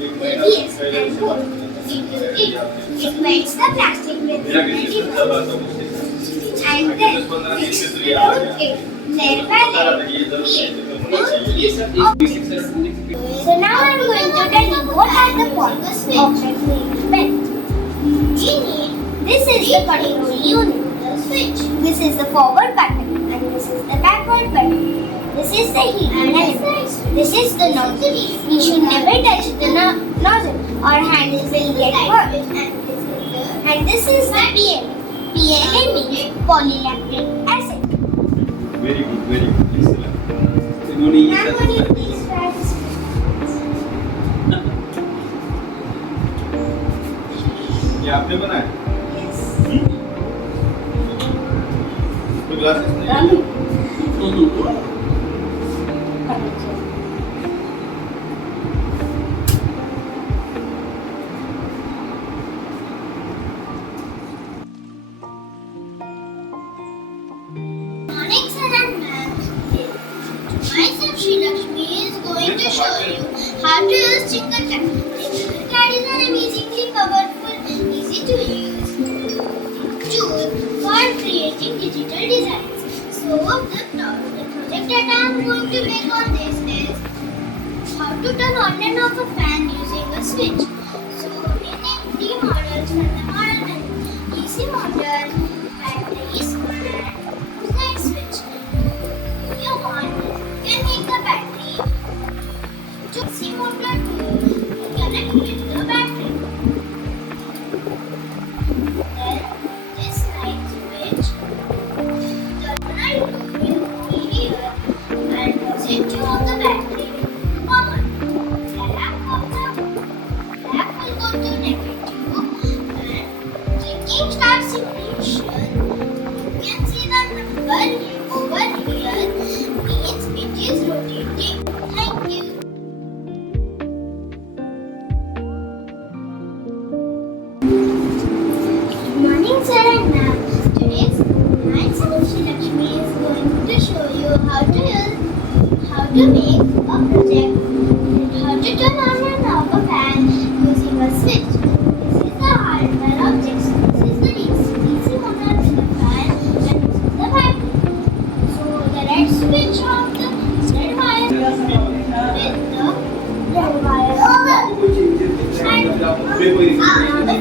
ABS and hook. It bends the plastic with magnetic and then extrude it layer by layer. So now I am going to tell you what are the points of the bend. This is the control unit. This is the forward button and this is the backward button. This is the heating element. This is the nozzle. You should never touch the nozzle or handles will get hurt. And this is the PLA. PLA means polylactic acid. Very good, very good. Excellent. Simone, please try this. ये आपने बनाया? Yes. तो glasses नहीं? Morning, sir and ma'am. Myself, Sri Lakshmi is going to show you how to use Tinkercad. Tinkercad is an amazingly powerful, easy to use tool for creating digital designs. So, the project that I am going to make on this is how to turn on and off a fan using a switch. So, we need 3 models from the model menu: DC motor, batteries, and light switch. If you want, you can make the battery to DC motor to connect with the battery. Then this light switch, terminal 2 will be here and switch on the battery to common. The lamp will go to negative and blinking start simulation. You can see the number over here means it is rotating. Thank you. Good morning, sir and ma'am. Today's myself, Sri Lakshmi, is going to show you how to make a project, how to turn on and off a fan using a switch. This is the hardware objects. This is the DC motor with the fan, and this is the battery. So the red switch of the red wire with the red wire over, and the